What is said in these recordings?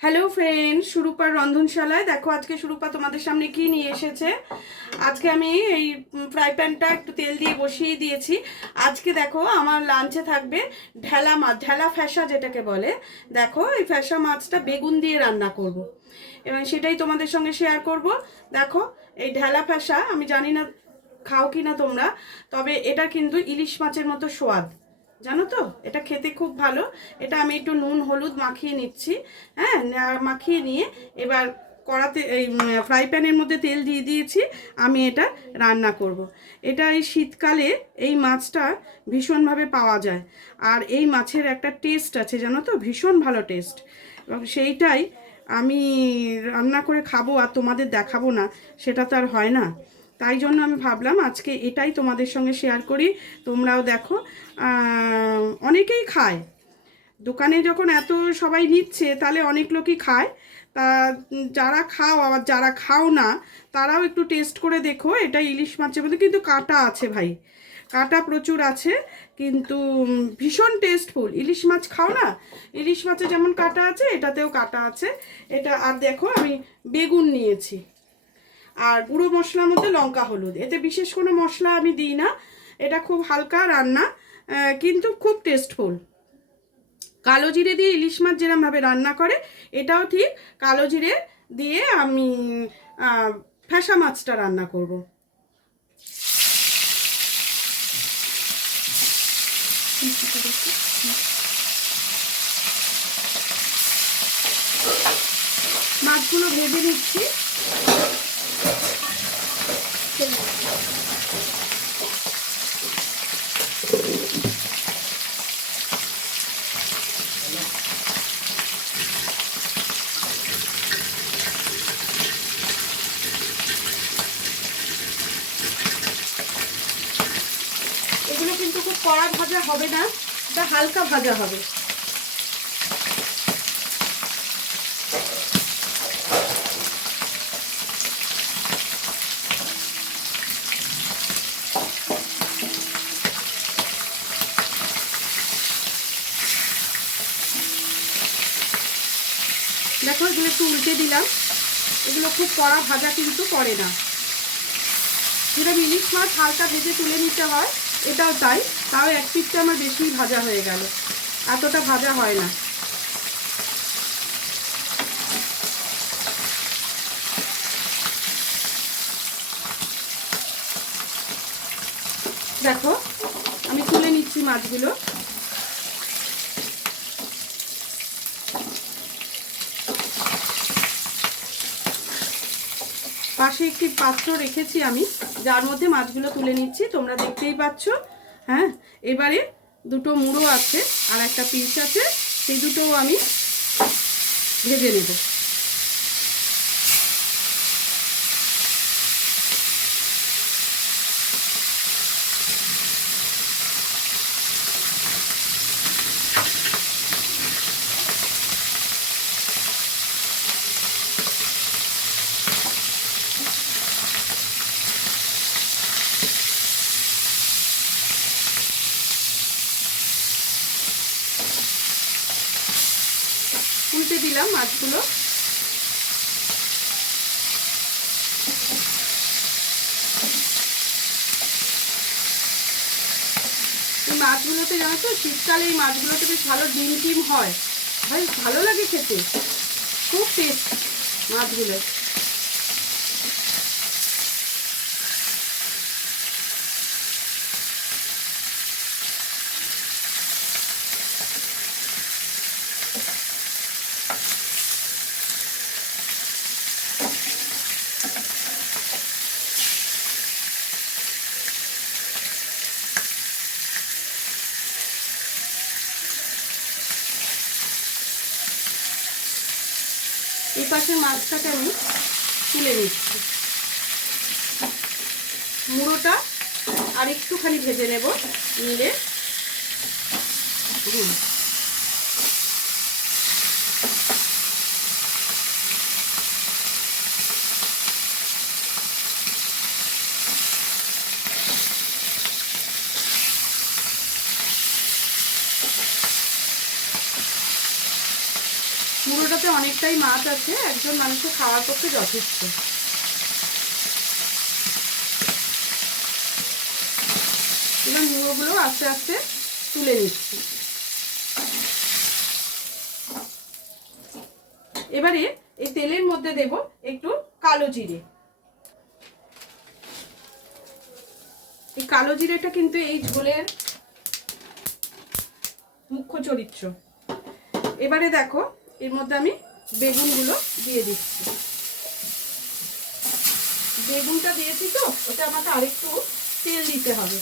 Hello friend, সুরূপার রন্ধনশালায় দেখো আজকে সুরূপা তোমাদের সামনে কি নিয়ে এসেছে। আজকে আমি এই ফ্রাই প্যানটা একটু তেল দিয়ে বসিয়ে দিয়েছি। আজকে দেখো আমার লাঞ্চে থাকবে ঢেলা মাছ, ঢেলা ফ্যাসা যেটাকে বলে। দেখো এই ফ্যাসা মাছটা বেগুন দিয়ে রান্না করব এবং সেটাই তোমাদের সঙ্গে শেয়ার করব। দেখো এই ঢেলা ফ্যাসা আমি জানি না খাও কি না তোমরা, তবে এটা কিন্তু ইলিশ মাছের মতো স্বাদ, জানো তো। এটা খেতে খুব ভালো। এটা আমি একটু নুন হলুদ মাখিয়ে নিচ্ছি। হ্যাঁ, মাখিয়ে নিয়ে এবার কড়াতে এই ফ্রাই প্যানের মধ্যে তেল দিয়ে দিয়েছি। আমি এটা রান্না করব। এটা এই শীতকালে এই মাছটা ভীষণভাবে পাওয়া যায়, আর এই মাছের একটা টেস্ট আছে জানো তো, ভীষণ ভালো টেস্ট। এবং সেইটাই আমি রান্না করে খাবো আর তোমাদের দেখাবো না, সেটা তো আর হয় না। তাই জন্য আমি ভাবলাম আজকে এটাই তোমাদের সঙ্গে শেয়ার করি, তোমরাও দেখো। অনেকেই খায়, দোকানে যখন এত সবাই নিচ্ছে তাহলে অনেক লোকই খায়। তা যারা খাও আবার যারা খাও না তারাও একটু টেস্ট করে দেখো। এটা ইলিশ মাছের মধ্যে কিন্তু কাঁটা আছে ভাই, কাঁটা প্রচুর আছে, কিন্তু ভীষণ টেস্টফুল। ইলিশ মাছ খাও না, ইলিশ মাছে যেমন কাঁটা আছে এটাতেও কাঁটা আছে। এটা আর দেখো আমি বেগুন নিয়েছি, আর গুঁড়ো মশলার মধ্যে লঙ্কা হলুদ, এতে বিশেষ কোনো মশলা আমি দিই না। এটা খুব হালকা রান্না, কিন্তু খুব টেস্টফুল। কালো জিরে দিয়ে ইলিশ মাছ যেরমভাবে রান্না করে এটাও ঠিক কালো জিরে দিয়ে আমি ফ্যাসা মাছটা রান্না করব। মাছগুলো ভেজে নিচ্ছি। এগুলো কিন্তু খুব কড়া ভাজা হবে না, এটা হালকা ভাজা হবে। দেখো এগুলো একটু উল্টে দিলাম, এগুলো খুব কড়া ভাজা কিন্তু করে না। যেরকম ইলিশ মাছ হালকা ভেজে তুলে নিতে হয় এটাও তাই, তাও এক পিঠটা আমার বেশি ভাজা হয়ে গেল, এতটা ভাজা হয় না। দেখো আমি তুলে নিচ্ছি মাছগুলো। পাশে একটি পাত্র রেখেছি আমি, যার মধ্যে মাছগুলো তুলে নিচ্ছি, তোমরা দেখতেই পাচ্ছ। হ্যাঁ, এবারে দুটো মুড়ো আছে আর একটা পিস আছে, সেই দুটোও আমি ভেজে নেব। উল্টে দিলাম মাছগুলো। এই মাছগুলোতে জানো তো, শীতকালে এই মাছগুলোতে বেশ ভালো ডিম টিম হয়, ভাই ভালো লাগে খেতে, খুব টেস্ট মাছগুলো। এই পাশের মাছটাকে আমি তুলে নিচ্ছি। মুড়োটা আর একটুখানি ভেজে নেব, নিলে মুড়োটাতে অনেকটাই মাছ আছে, একজন মানুষের খাওয়ার পক্ষে যথেষ্ট। এবার মুড়োগুলো আস্তে আস্তে তুলে নিচ্ছি। এবারে এই তেলের মধ্যে দেব একটু কালো জিরে। এই কালো জিরেটা কিন্তু এই ঝোলের মুখ্য চরিত্র। এবারে দেখো এর মধ্যে আমি বেগুনগুলো দিয়ে দিচ্ছি। বেগুনটা দিয়েছি তো, ওটা আমাকে আরেকটু তেল দিতে হবে।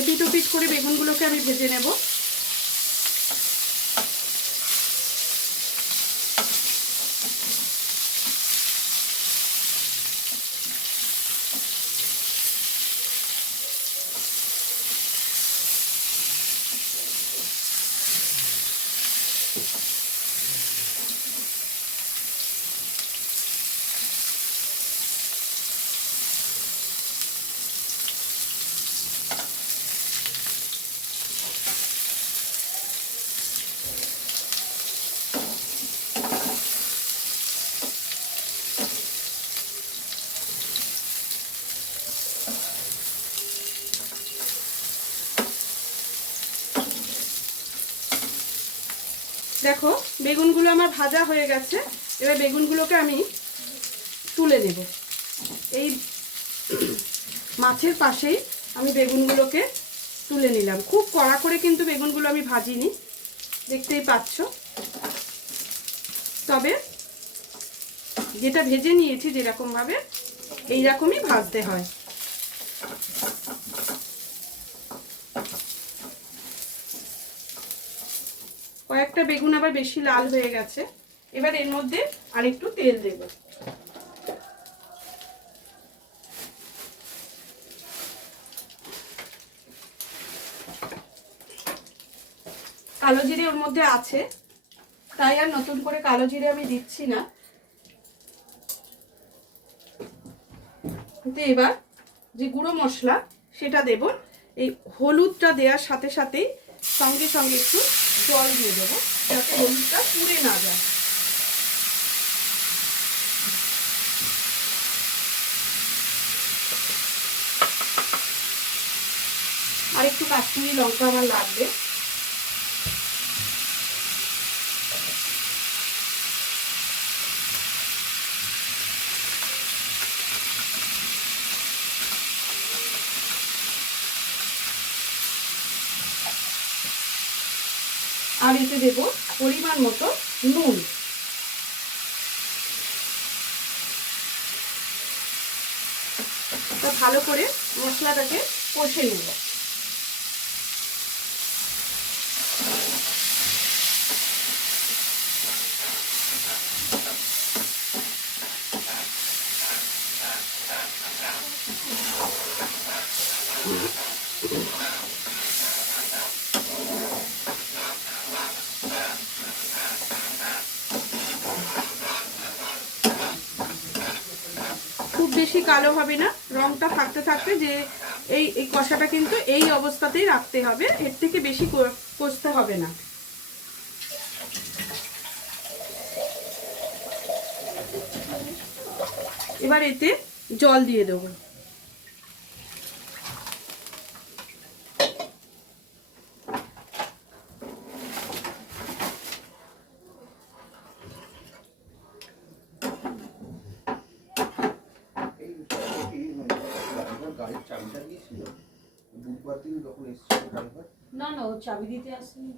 এপিট ওপিট করে বেগুনগুলোকে আমি ভেজে নেব। দেখো বেগুনগুলো আমার ভাজা হয়ে গেছে। এবার বেগুনগুলোকে আমি তুলে নেব। এই মাছের পাশেই আমি বেগুনগুলোকে তুলে নিলাম। খুব কড়া করে কিন্তু বেগুনগুলো আমি ভাজিনি, দেখতেই পাচ্ছ। তবে যেটা ভেজে নিয়েছি যেরকমভাবে, এইরকমই ভাজতে হয়। কয়েকটা বেগুন আবার বেশি লাল হয়ে গেছে। এবার এর মধ্যে আরেকটু তেল দেব। কালো জিরে ওর মধ্যে আছে, তাই আর নতুন করে কালো জিরে আমি দিচ্ছি না। এবার যে গুঁড়ো মশলা সেটা দেব। এই হলুদটা দেওয়ার সাথে সাথেই সঙ্গে সঙ্গে একটু জল দিয়ে দেবো, যাতে হলুদটা পুড়ে না যায়। আর একটু কাশ্মীরি লঙ্কা আমার লাগবে। আর এতে দেব পরিমাণ মতো নুন। তা ভালো করে মশলাটাকে কষে নেব। খুব বেশি কালো হবে না, রংটা থাকতে থাকতে যে এই কষাটা কিন্তু এই অবস্থাতেই রাখতে হবে, এর থেকে বেশি কষতে হবে না। এবার এতে জল দিয়ে দেবো। না না, ও চাবি দিতে আসেনি।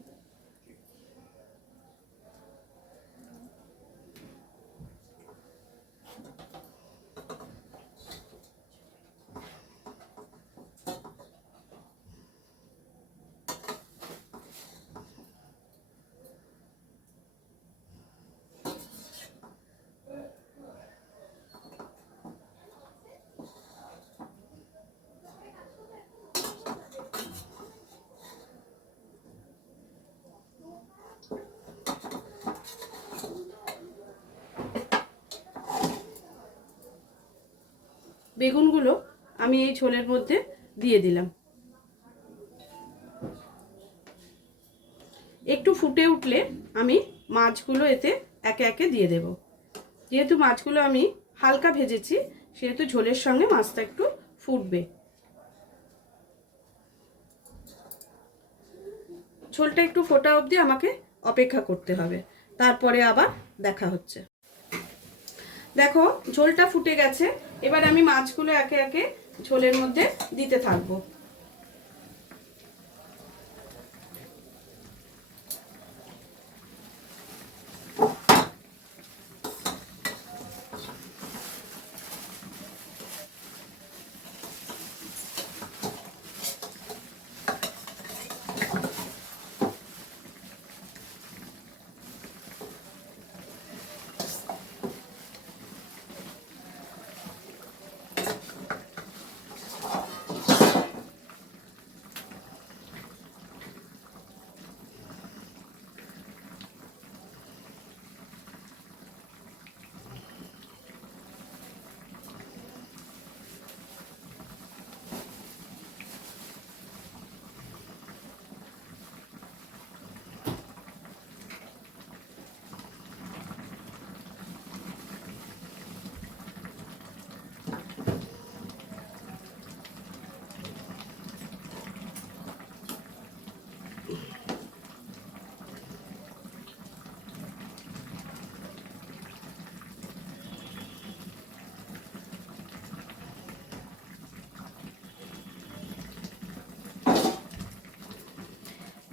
বেগুনগুলো আমি এই ঝোলের মধ্যে দিয়ে দিলাম। একটু ফুটে উঠলে আমি মাছগুলো এতে একে একে দিয়ে দেব। যেহেতু মাছগুলো আমি হালকা ভেজেছি সেহেতু ঝোলের সঙ্গে মাছটা একটু ফুটবে। ঝোলটা একটু ফোটা অবধি আমাকে অপেক্ষা করতে হবে, তারপরে আবার দেখা হচ্ছে। দেখো ঝোলটা ফুটে গেছে, এবার আমি মাছগুলো একে একে ঝোলের মধ্যে দিতে থাকবো।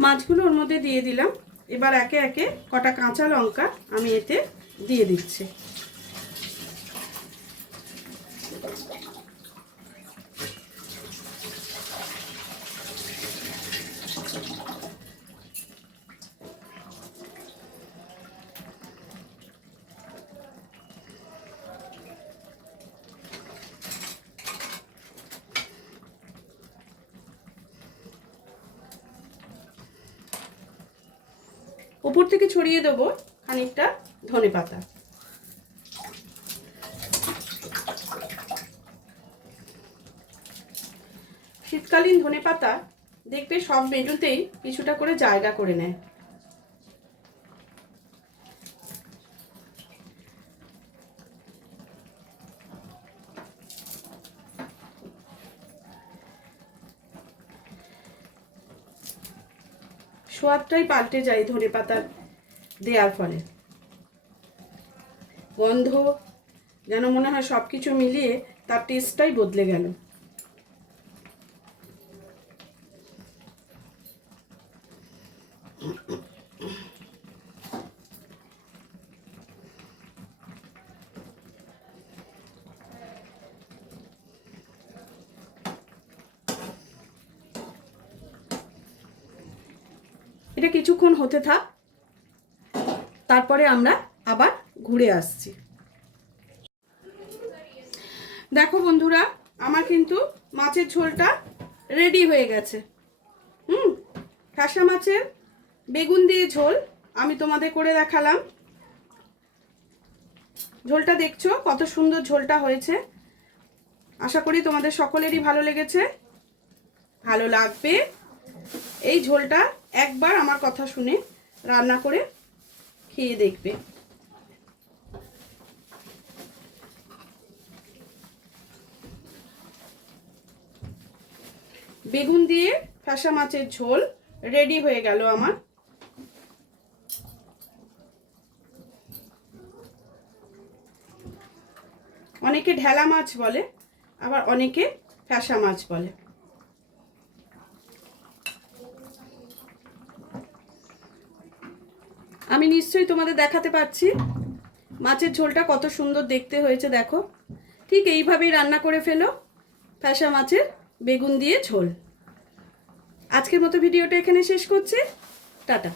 মাছগুলো ওর মধ্যে দিয়ে দিলাম। এবার একে একে কটা কাঁচা লঙ্কা আমি এতে দিয়ে দিচ্ছি। উপর থেকে ছড়িয়ে দেবো খানিকটা ধনেপাতা। শীতকালীন ধনেপাতা দেখবে সব মেনুতেই কিছুটা করে জায়গা করে নেয়। স্বাদটাই পাল্টে যায় ধনেপাতা দেওয়ার ফলে। গন্ধ যেন মনে হয় সব কিছু মিলিয়ে তার টেস্টটাই বদলে গেল। এটা কিছুক্ষণ হতে থাক, তারপরে আমরা আবার ঘুরে আসছি। দেখো বন্ধুরা, আমার কিন্তু মাছের ঝোলটা রেডি হয়ে গেছে। ঠাসা মাছের বেগুন দিয়ে ঝোল আমি তোমাদের করে দেখালাম। ঝোলটা দেখছো কত সুন্দর ঝোলটা হয়েছে। আশা করি তোমাদের সকলেরই ভালো লেগেছে, ভালো লাগবে। এই ঝোলটা একবার আমার কথা শুনে রান্না করে খেয়ে দেখবে। বেগুন দিয়ে ঠাসা মাছের ঝোল রেডি হয়ে গেল আমার। অনেকে ঢেলা মাছ বলে, আবার অনেকে ঠাসা মাছ বলে। আমি নিশ্চয়ই তোমাদের দেখাতে পারছি মাছের ঝোলটা কত সুন্দর দেখতে হয়েছে। দেখো, ঠিক এইভাবেই রান্না করে ফেলো ঠাসা মাছের বেগুন দিয়ে ঝোল। আজকের মতো ভিডিওটা এখানে শেষ করছি। টাটা।